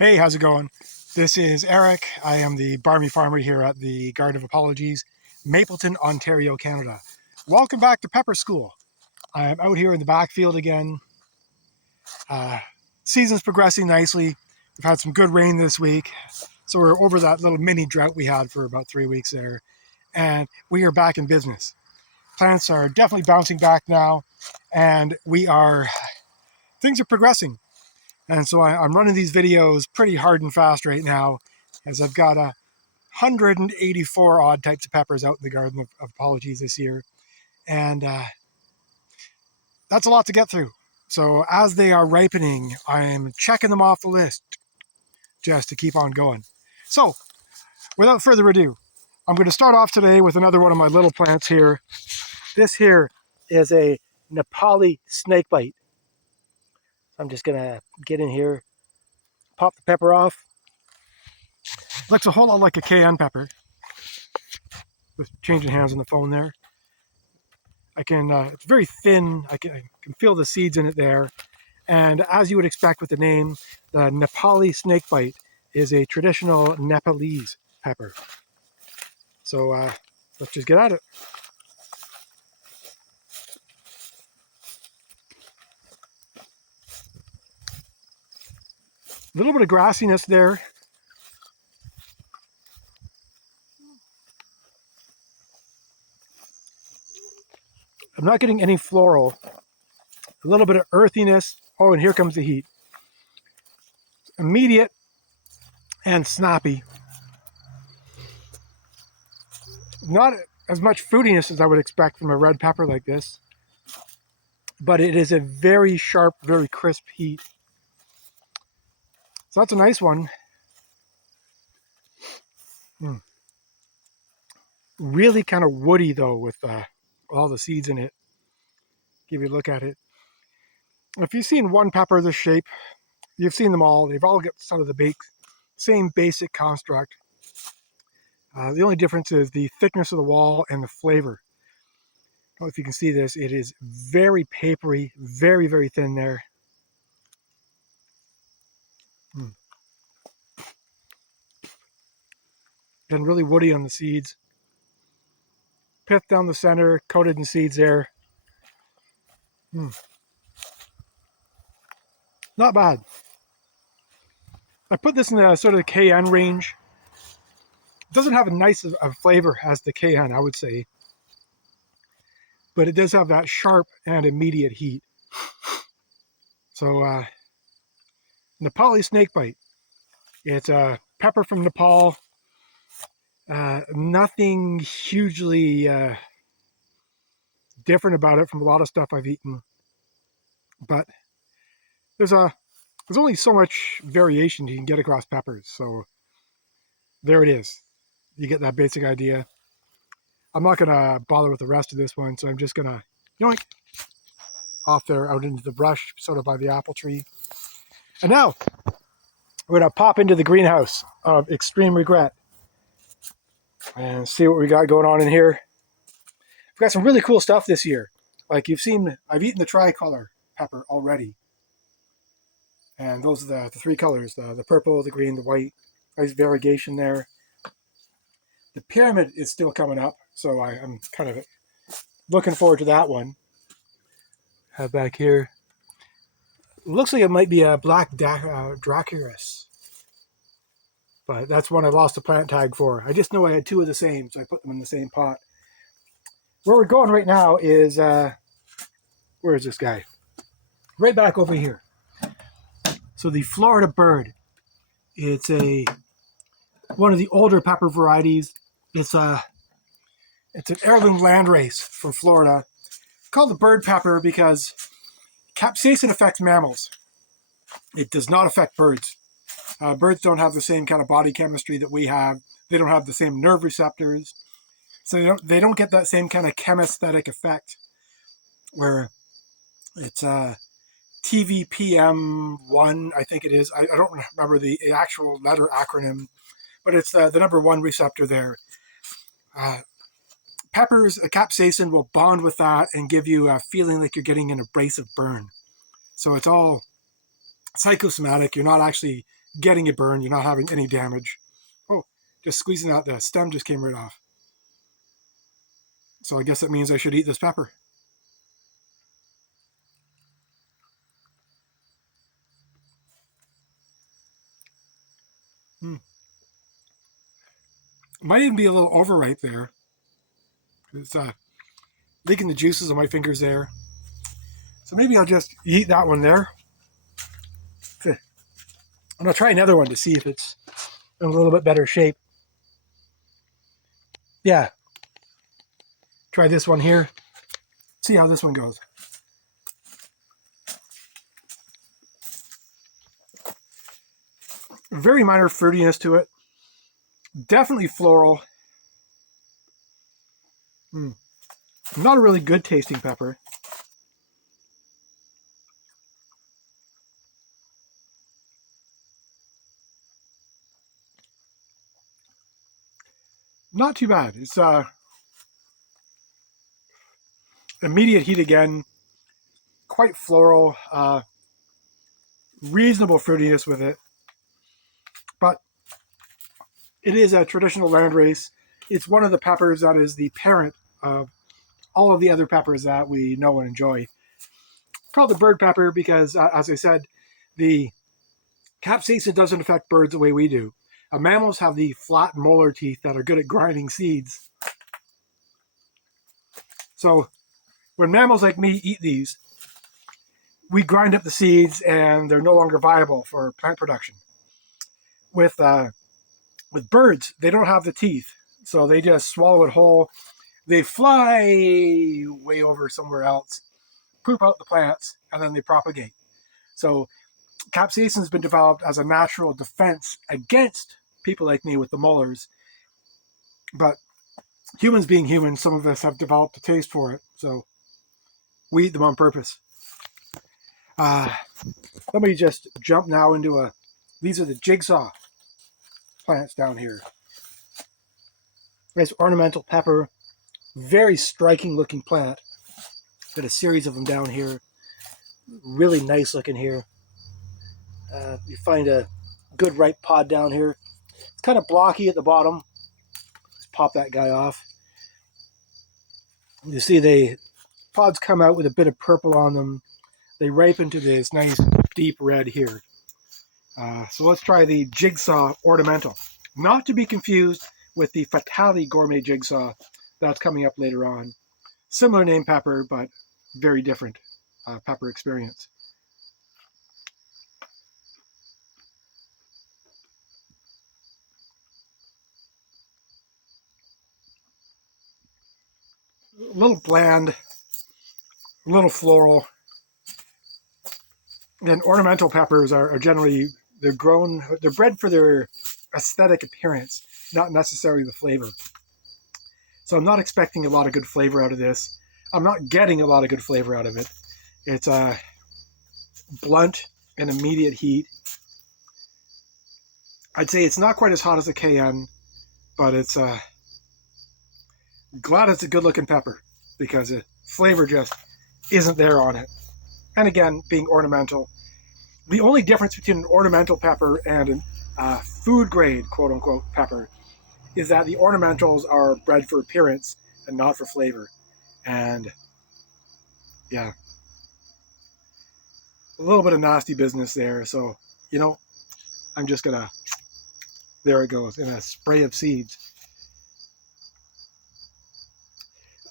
Hey, how's it going? This is Eric. I am the Barmy Farmer here at the Garden of Apologies, Mapleton, Ontario, Canada. Welcome back to Pepper School. I'm out here in the backfield again. Season's progressing nicely. We've had some good rain this week, so we're over that little mini drought we had for about 3 weeks there, and we are back in business. Plants are definitely bouncing back now, and things are progressing. And so I'm running these videos pretty hard and fast right now, as I've got 184 odd types of peppers out in the Garden of Apologies this year. And that's a lot to get through. So as they are ripening, I'm checking them off the list just to keep on going. So without further ado, I'm going to start off today with another one of my little plants here. This here is a Nepal Snakebite. I'm just going to get in here, pop the pepper off. Looks a whole lot like a cayenne pepper. Just changing hands on the phone there. It's very thin. I can feel the seeds in it there. And as you would expect with the name, the Nepal Snakebite is a traditional Nepalese pepper. So let's just get at it. A little bit of grassiness there. I'm not getting any floral. A little bit of earthiness. Oh, and here comes the heat. Immediate and snappy. Not as much fruitiness as I would expect from a red pepper like this, but it is a very sharp, very crisp heat. So that's a nice one. Really kind of woody though, with all the seeds in it. Give you a look at it. If you've seen one pepper this shape, you've seen them all. They've all got sort of the same basic construct. The only difference is the thickness of the wall and the flavor. I don't know if you can see this. It is very papery, very, very thin there. And really woody on the seeds. Pith down the center, coated in seeds there. Not bad. I put this in the sort of the cayenne range. It doesn't have a nice of flavor as the cayenne, I would say. But it does have that sharp and immediate heat. So, Nepal Snakebite. It's a pepper from Nepal. Nothing hugely different about it from a lot of stuff I've eaten. But there's only so much variation you can get across peppers. So there it is. You get that basic idea. I'm not going to bother with the rest of this one, so I'm just going to yoink off there out into the brush, sort of by the apple tree. And now we're going to pop into the greenhouse of extreme regret and see what we got going on in here. We've got some really cool stuff this year. Like you've seen, I've eaten the tricolor pepper already. And those are the three colors, the purple, the green, the white. Nice variegation there. The pyramid is still coming up, so I'm kind of looking forward to that one. Have back here. Looks like it might be a black Dracarys. But that's one I lost a plant tag for. I just know I had two of the same, so I put them in the same pot. Where we're going right now is, where is this guy? Right back over here. So the Florida Bird. It's one of the older pepper varieties. It's an heirloom landrace from Florida. It's called the bird pepper because capsaicin affects mammals. It does not affect birds. Birds don't have the same kind of body chemistry that we have. They don't have the same nerve receptors. So they don't get that same kind of chemostatic effect where it's TVPM1, I think it is. I don't remember the actual letter acronym, but it's the number one receptor there. Peppers, capsaicin will bond with that and give you a feeling like you're getting an abrasive burn. So it's all psychosomatic. You're not actually getting it burned. You're not having any damage. Oh, just squeezing out, the stem just came right off. So I guess that means I should eat this pepper. Might even be a little overripe there. It's leaking the juices on my fingers there. So maybe I'll just eat that one there. I'm going to try another one to see if it's in a little bit better shape. Yeah. Try this one here. See how this one goes. Very minor fruitiness to it. Definitely floral. Not a really good tasting pepper. Not too bad. It's immediate heat again. Quite floral. Reasonable fruitiness with it. But it is a traditional landrace. It's one of the peppers that is the parent of all of the other peppers that we know and enjoy. Called the bird pepper because, as I said, the capsaicin doesn't affect birds the way we do. Mammals have the flat molar teeth that are good at grinding seeds. So when mammals like me eat these, we grind up the seeds and they're no longer viable for plant production. With birds, they don't have the teeth, so they just swallow it whole. They fly way over somewhere else, poop out the plants, and then they propagate. So capsaicin has been developed as a natural defense against people like me with the molars. But humans being humans, some of us have developed a taste for it, so we eat them on purpose. Let me just jump now into these are the Jigsaw plants down here. Nice ornamental pepper, very striking looking plant. Got a series of them down here. Really nice looking here. You find a good ripe pod down here. It's kind of blocky at the bottom. Let's pop that guy off. You see the pods come out with a bit of purple on them. They ripen to this nice deep red here. So let's try the Jigsaw ornamental. Not to be confused with the Fatale Gourmet Jigsaw that's coming up later on. Similar name pepper, but very different pepper experience. A little bland, a little floral. And ornamental peppers are generally, they're bred for their aesthetic appearance, not necessarily the flavor. So I'm not expecting a lot of good flavor out of this. I'm not getting a lot of good flavor out of it. It's blunt and immediate heat. I'd say it's not quite as hot as a cayenne, but it's glad it's a good looking pepper because the flavor just isn't there on it. And again, being ornamental. The only difference between an ornamental pepper and a food grade, quote unquote, pepper is that the ornamentals are bred for appearance and not for flavor. And yeah, a little bit of nasty business there. So, I'm just gonna, there it goes, in a spray of seeds.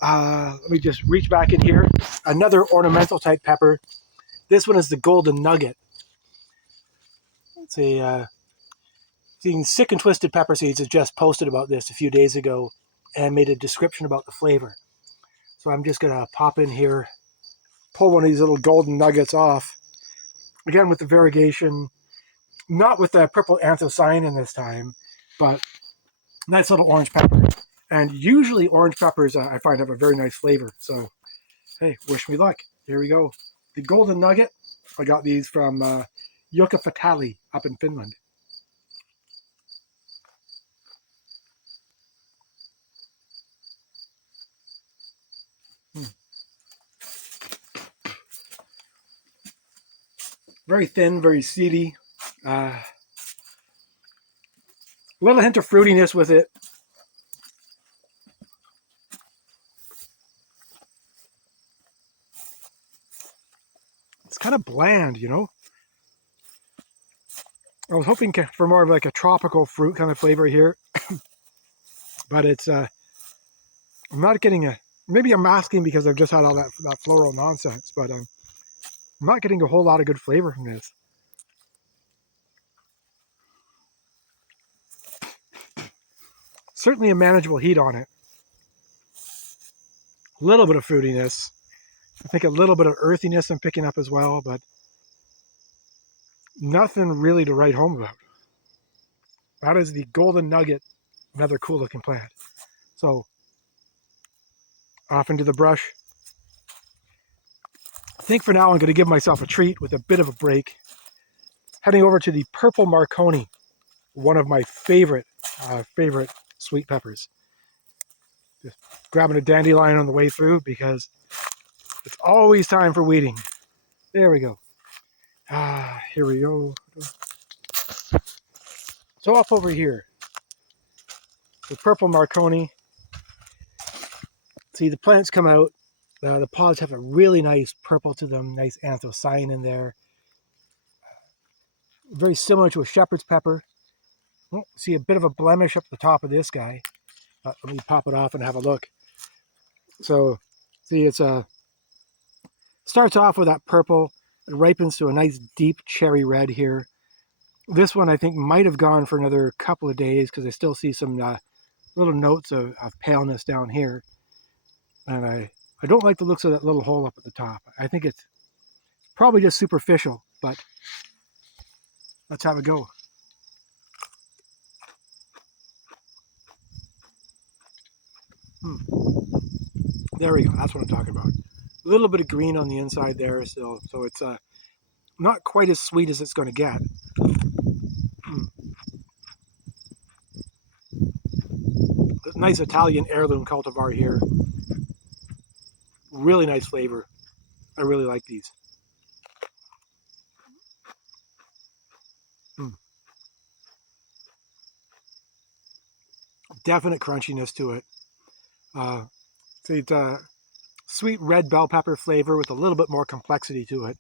Let me just reach back in here. Another ornamental type pepper. This one is the Golden Nugget. It's seeing Sick and Twisted Pepper Seeds has just posted about this a few days ago and made a description about the flavor. So I'm just gonna pop in here, pull one of these little golden nuggets off. Again with the variegation, not with the purple anthocyanin this time, but nice little orange pepper. And usually orange peppers I find have a very nice flavor. So hey, wish me luck. Here we go. The Golden Nugget. I got these from Jukka Fatale up in Finland. Very thin, very seedy. A little hint of fruitiness with it. It's kind of bland, you know. I was hoping for more of like a tropical fruit kind of flavor here, but it's I'm not getting a. Maybe I'm masking because I've just had all that floral nonsense, but I'm not getting a whole lot of good flavor from this. Certainly a manageable heat on it. A little bit of fruitiness. I think a little bit of earthiness I'm picking up as well, but nothing really to write home about. That is the Golden Nugget, another cool looking plant. So off into the brush. I think for now I'm going to give myself a treat with a bit of a break. Heading over to the Purple Marconi, one of my favorite sweet peppers. Just grabbing a dandelion on the way through because it's always time for weeding. There we go. Here we go. So up over here, the Purple Marconi. See, the plants come out. The pods have a really nice purple to them, nice anthocyanin there. Very similar to a shepherd's pepper. Oh, see a bit of a blemish up the top of this guy. Let me pop it off and have a look. So, see, it's starts off with that purple. It ripens to a nice deep cherry red here. This one I think might have gone for another couple of days because I still see some little notes of paleness down here. And I don't like the looks of that little hole up at the top. I think it's probably just superficial, but let's have a go. There we go. That's what I'm talking about. A little bit of green on the inside there still, so it's not quite as sweet as it's going to get. Nice Italian heirloom cultivar here. Really nice flavor. I really like these. Definite crunchiness to it. So it's a sweet red bell pepper flavor with a little bit more complexity to it.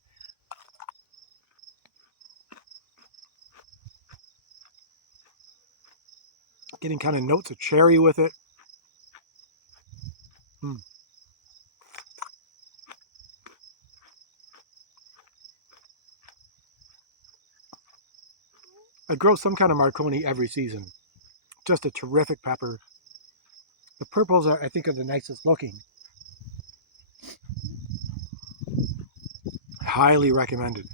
Getting kind of notes of cherry with it. I grow some kind of Marconi every season. Just a terrific pepper. The purples, I think, are the nicest looking. Highly recommended.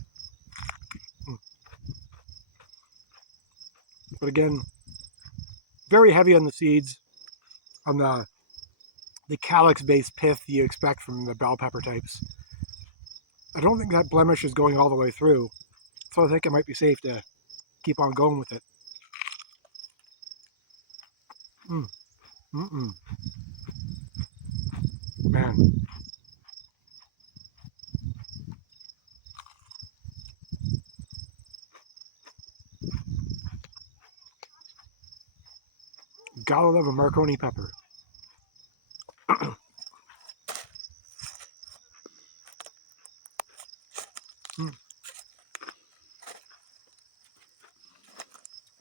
But again, very heavy on the seeds, on the calyx-based pith you expect from the bell pepper types. I don't think that blemish is going all the way through, so I think it might be safe to keep on going with it. Man. Gotta love a Marconi pepper.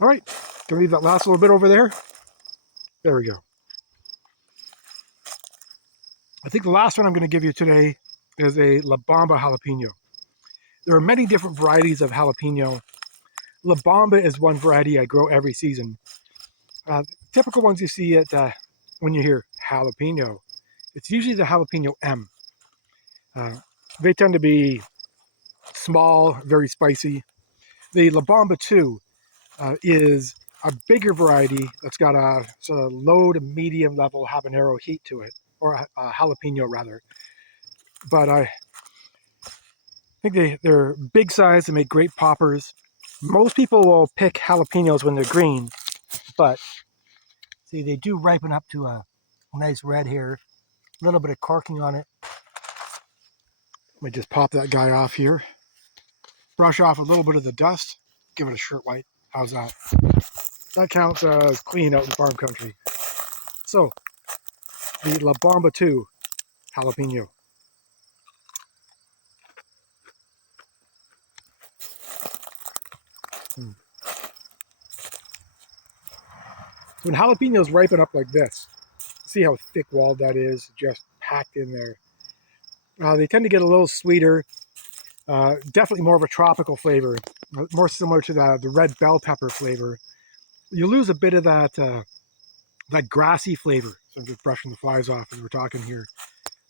All right, gonna leave that last little bit over there. There we go. I think the last one I'm going to give you today is a La Bomba jalapeno. There are many different varieties of jalapeno. La Bomba is one variety I grow every season. Typical ones you see when you hear jalapeno, it's usually the jalapeno M. They tend to be small, very spicy. The La Bomba II is a bigger variety that's got a sort of low to medium level habanero heat to it, or a jalapeno rather. But I think they're big size, they make great poppers. Most people will pick jalapenos when they're green, but see, they do ripen up to a nice red here. A little bit of corking on it. Let me just pop that guy off here. Brush off a little bit of the dust. Give it a shirt wipe. How's that? That counts as clean out in farm country. So, the La Bomba II Jalapeno. When jalapenos ripen up like this, see how thick-walled that is, just packed in there. They tend to get a little sweeter, definitely more of a tropical flavor, more similar to the red bell pepper flavor. You lose a bit of that grassy flavor. So I'm just brushing the flies off as we're talking here.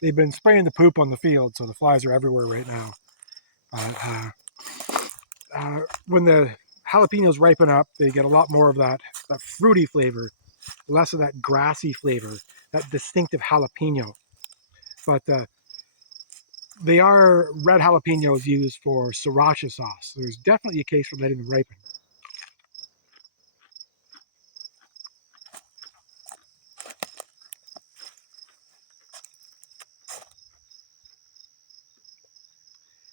They've been spraying the poop on the field, so the flies are everywhere right now. When the jalapenos ripen up, they get a lot more of that fruity flavor, less of that grassy flavor, that distinctive jalapeno. But they are red jalapenos used for sriracha sauce. So there's definitely a case for letting them ripen.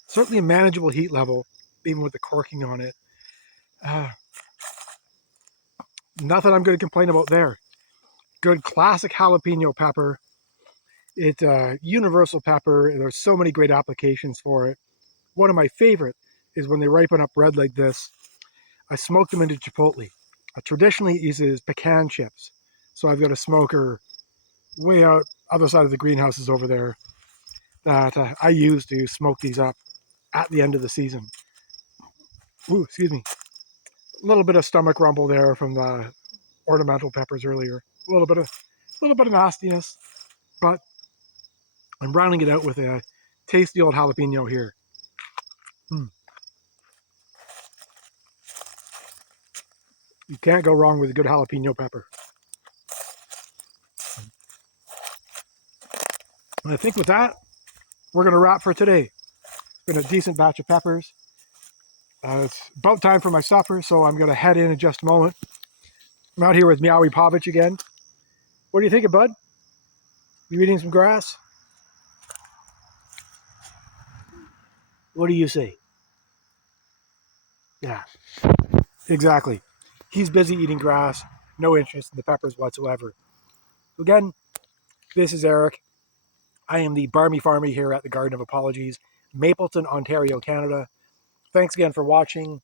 Certainly a manageable heat level, even with the corking on it. Nothing I'm going to complain about there. Good classic jalapeno pepper. It's a universal pepper. There's so many great applications for it. One of my favorite is when they ripen up red like this, I smoke them into chipotle. Traditionally, it uses pecan chips. So I've got a smoker way out other side of the greenhouses over there that I use to smoke these up at the end of the season. Ooh, excuse me. A little bit of stomach rumble there from the ornamental peppers earlier. A little bit of nastiness, but I'm rounding it out with a tasty old jalapeno here. You can't go wrong with a good jalapeno pepper. And I think with that, we're going to wrap for today. It's been a decent batch of peppers. It's about time for my supper, so I'm going to head in just a moment. I'm out here with Meowie Povich again. What do you think, bud? You eating some grass? What do you say? Yeah, exactly. He's busy eating grass, no interest in the peppers whatsoever. Again, this is Eric. I am the Barmy Farmer here at the Garden of Apologies, Mapleton, Ontario, Canada. Thanks again for watching.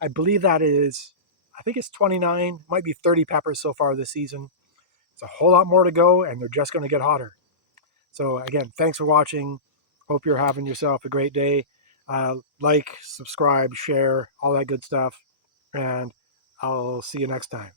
I believe that is, I think it's 29, might be 30 peppers so far this season. It's a whole lot more to go, and they're just going to get hotter. So again, thanks for watching. Hope you're having yourself a great day. Like, subscribe, share, all that good stuff. And I'll see you next time.